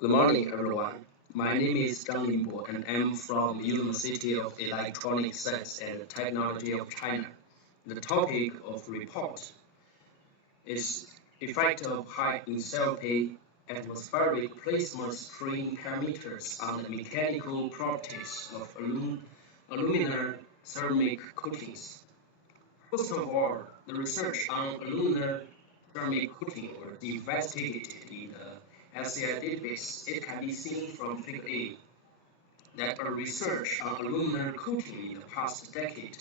Good morning, everyone. My name is Zhang Lin-Bo, and I'm from University of Electronic Science and Technology of China. The topic of report is effect of high-enthalpy atmospheric plasma spring parameters on the mechanical properties of alumina thermic coatings. First of all, the research on alumina thermic coating was investigated in the SCI database. It can be seen from Figure A that our research on alumina coating in the past decade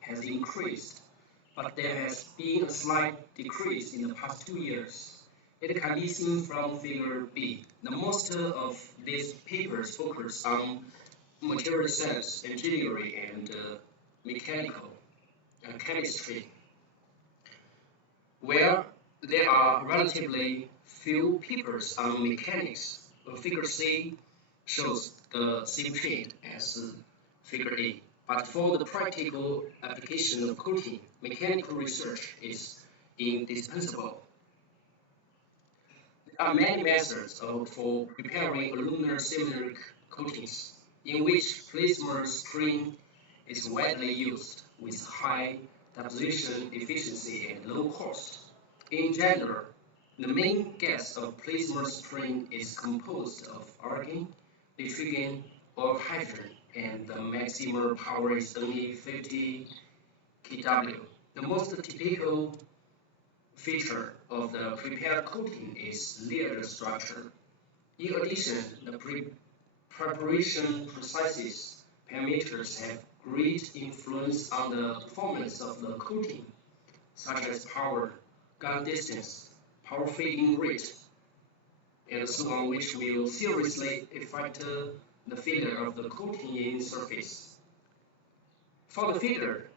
has increased, but there has been a slight decrease in the past 2 years. It can be seen from Figure B. The most of these papers focus on material science, engineering, and mechanical chemistry, where there are relatively few papers on mechanics. Figure C shows the same trend as Figure A, but for the practical application of coating, mechanical research is indispensable. There are many methods for preparing alumina thermic coatings, in which plasma spring is widely used with high deposition efficiency and low cost. In general, the main gas of plasma spring is composed of argon, nitrogen, or hydrogen, and the maximum power is only 50 kW. The most typical feature of the prepared coating is layered structure. In addition, the preparation processes parameters have great influence on the performance of the coating, such as power, gun distance, power fading rate, and so on, which will seriously affect the failure of the coating in surface. For the failure,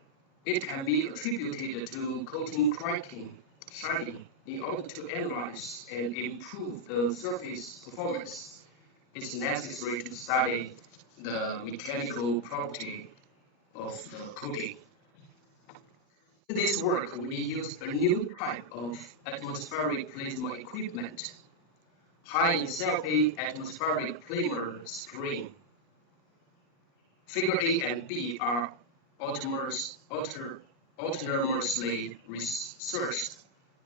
it can be attributed to coating cracking, shining. In order to analyze and improve the surface performance, it's necessary to study the mechanical property of the coating. In this work, we used a new type of atmospheric plasma equipment, high-enthalpy atmospheric plasma spring. Figure A and B are autonomously researched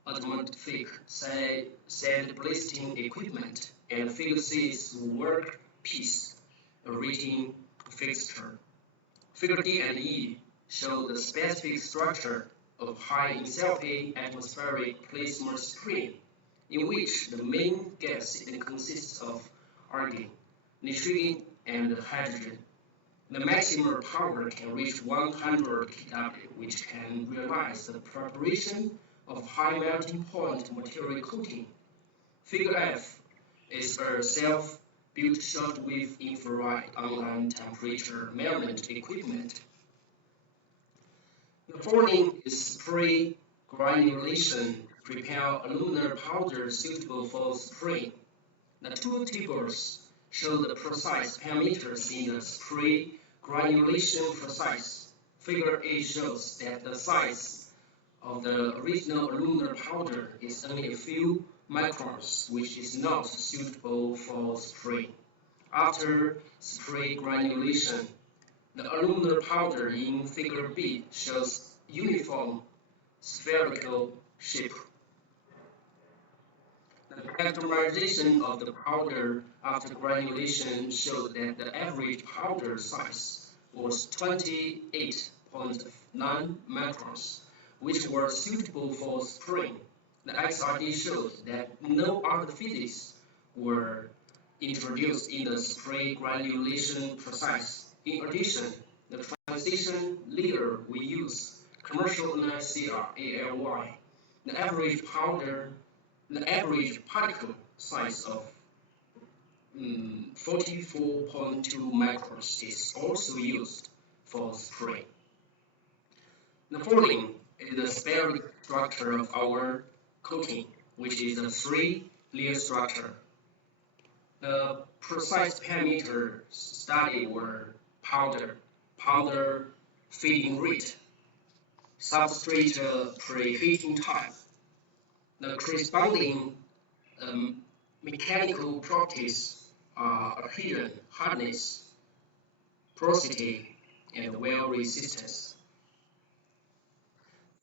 automatic sandblasting equipment, and Figure C is workpiece, a rating fixture. Figure D and E show the specific structure of high-enthalpy atmospheric plasma spring, in which the main gas consists of argon, nitrogen, and hydrogen. The maximum power can reach 100 kW, which can realize the preparation of high melting point material coating. Figure F is a self-built shortwave infrared online temperature measurement equipment. The following is spray granulation to prepare alumina powder suitable for spraying. The two tables show the precise parameters in the spray granulation process. Figure A shows that the size of the original alumina powder is only a few microns, which is not suitable for spraying. After spray granulation, the alumina powder in Figure B shows uniform spherical shape. The characterization of the powder after granulation showed that the average powder size was 28.9 microns, which were suitable for spraying. The XRD showed that no other physics were introduced in the spray granulation process. In addition, the transition layer we use commercial NICR ALY. The average particle size of 44.2 microns is also used for spraying. The following is the spherical structure of our coating, which is a 3-layer structure. The precise parameters studied were powder feeding rate, substrate preheating time. The corresponding Mechanical properties are adhesion, hardness, porosity, and wear resistance.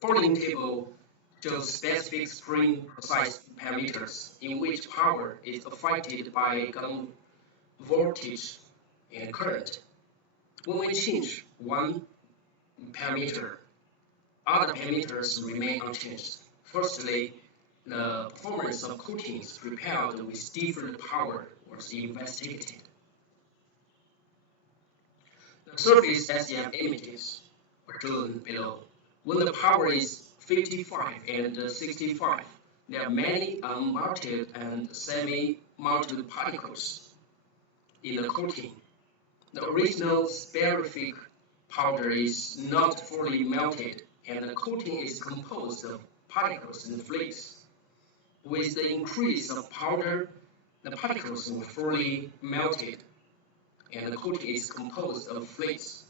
Following table shows specific spring precise parameters in which power is affected by gun voltage and current. When we change one parameter, other parameters remain unchanged. Firstly, the performance of coatings prepared with different power was investigated. The surface SEM images are shown below. When the power is 55 and 65, there are many unmelted and semi-melted particles in the coating. The original sperific powder is not fully melted, and the coating is composed of particles and flakes. With the increase of powder, the particles were fully melted, and the coating is composed of flakes.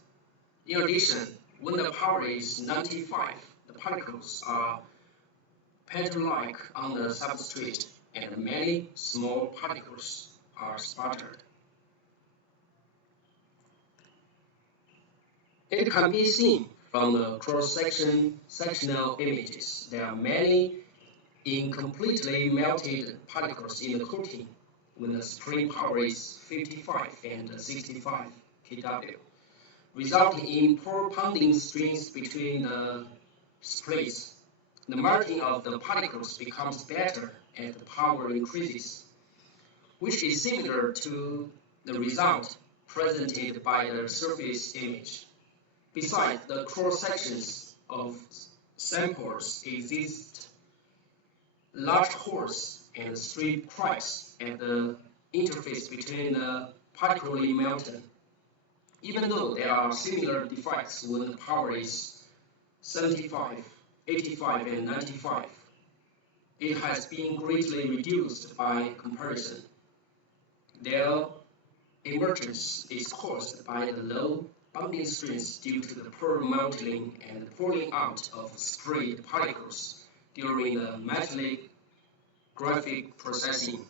In addition, when the power is 95, the particles are petal-like on the substrate, and many small particles are sputtered. It can be seen from the cross-sectional images. There are many incompletely melted particles in the coating when the spring power is 55 and 65 kW, resulting in poor ponding strings between the sprays. The melting of the particles becomes better as the power increases, which is similar to the result presented by the surface image. Besides, the cross-sections of samples exist large holes and straight cracks at the interface between the partially melted. Even though there are similar defects when the power is 75, 85, and 95, it has been greatly reduced by comparison. Their emergence is caused by the low bonding strength due to the poor melting and pulling out of sprayed particles during the metallic graphic processing.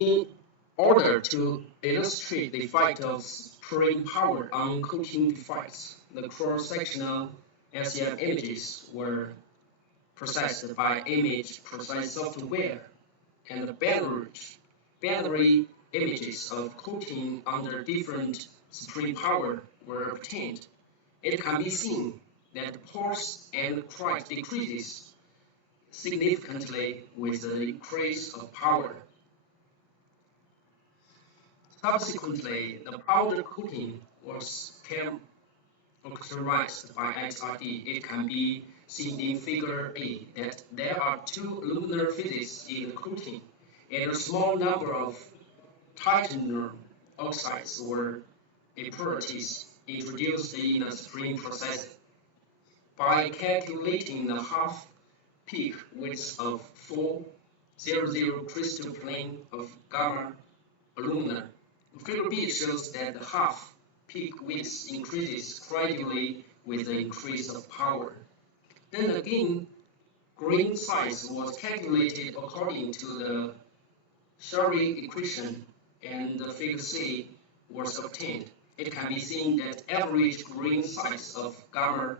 In order to illustrate the effect of spraying power on coating defects, the cross-sectional SEM images were processed by image process software, and the binary images of coating under different spray power were obtained. It can be seen that the pores and cracks decreases significantly with the increase of power. Subsequently, the powder coating was characterized by XRD. It can be seen in Figure A that there are two aluminum phases in the coating, and a small number of titanium oxides or impurities introduced in the spring process. By calculating the half peak width of 400 crystal plane of gamma alumina, Figure B shows that the half peak width increases gradually with the increase of power. Then again, grain size was calculated according to the Shari equation, and the figure C was obtained. It can be seen that average grain size of gamma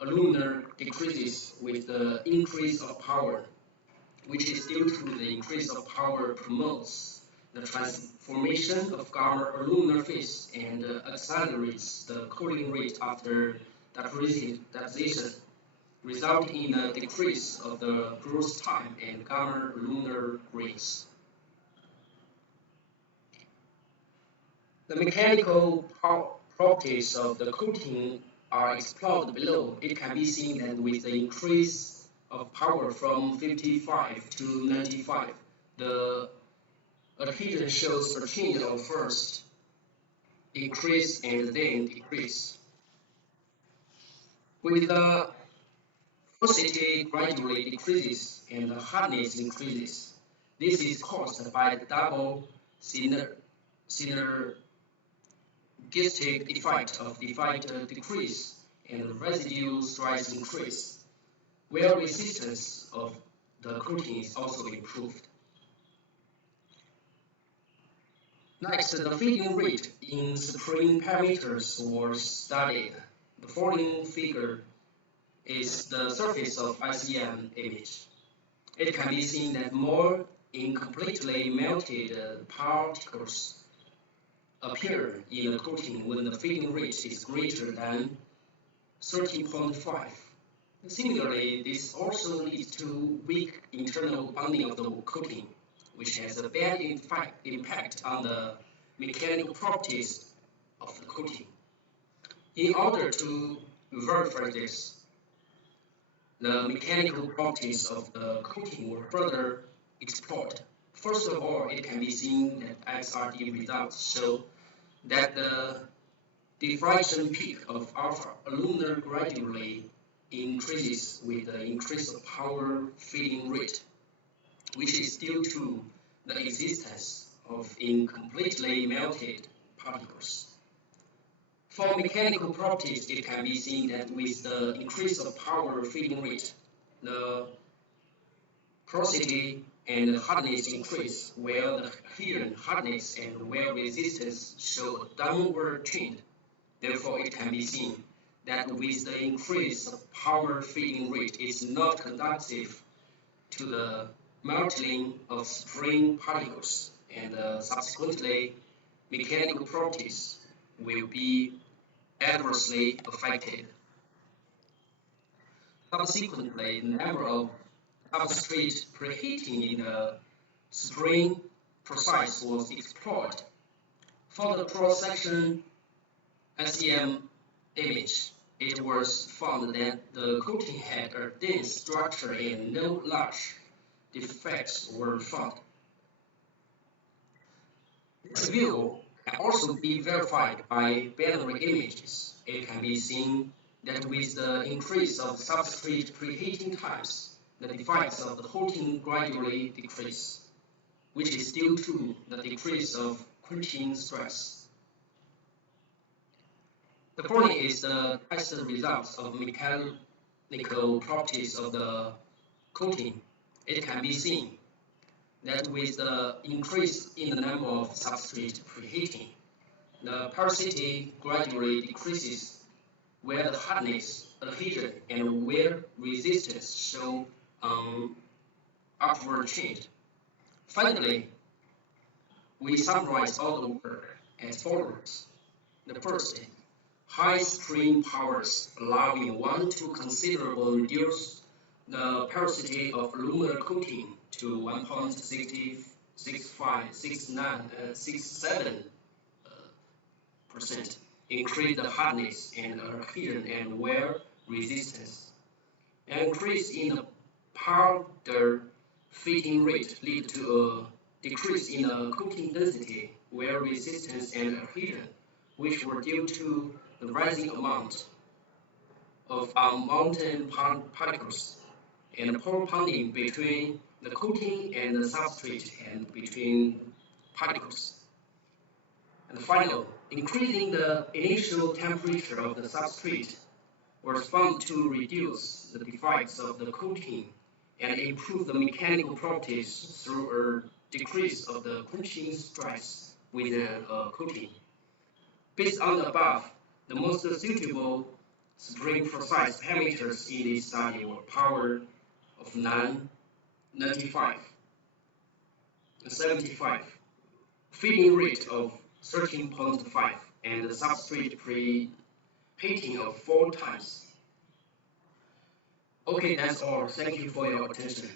alumina decreases with the increase of power, which is due to the increase of power promotes the transformation of gamma alumina phase and accelerates the cooling rate after deposition, resulting in a decrease of the growth time and gamma alumina grains. The mechanical properties of the coating are explored below. It can be seen that with the increase of power from 55 to 95, the adhesion shows a change of first increase and then decrease. With the porosity gradually decreases and the hardness increases. This is caused by the double synergistic effect of defect decrease and residue stress increase. where resistance of the coating is also improved. Next, the feeding rate in spring parameters was studied. The following figure is the surface of SEM image. It can be seen that more incompletely melted particles appear in the coating when the feeding rate is greater than 13.5. Similarly, this also leads to weak internal bonding of the coating, which has a bad impact on the mechanical properties of the coating. In order to verify this, the mechanical properties of the coating were further explored. First of all, it can be seen that XRD results show that the diffraction peak of alumina gradually increases with the increase of power feeding rate, which is due to the existence of incompletely melted particles. For mechanical properties, it can be seen that with the increase of power feeding rate, the porosity and hardness increase, where the adherent hardness and wear resistance show a downward trend. Therefore, it can be seen that with the increase of power feeding rate is not conducive to the melting of spring particles, and subsequently mechanical properties will be adversely affected. Subsequently, the number of substrate preheating in the spring process was explored. For the cross-section SEM image, it was found that the coating had a dense structure and no large defects were found. This view can also be verified by binary images. It can be seen that with the increase of substrate preheating times, the defects of the coating gradually decrease, which is due to the decrease of quenching stress. The following is the test results of mechanical properties of the coating. It can be seen that with the increase in the number of substrate preheating, the porosity gradually decreases, where the hardness, adhesion, and wear resistance show an upward trend. Finally, we summarize all the work as follows. The first, high spring powers allowing one to considerably reduce the porosity of alumina coating to 1.6567%, increase the hardness and adhesion and wear resistance. An increase in the powder feeding rate lead to a decrease in the coating density, wear resistance, and adhesion, which were due to the rising amount of unwanted particles and pore bonding between the coating and the substrate and between particles. And finally, increasing the initial temperature of the substrate was found to reduce the defects of the coating and improve the mechanical properties through a decrease of the quenching stress within a coating. Based on the above, the most suitable spring process parameters in this study were power of 95, 75, feeding rate of 13.5, and the substrate preheating of 4 times. Okay, that's all. Thank you for your attention.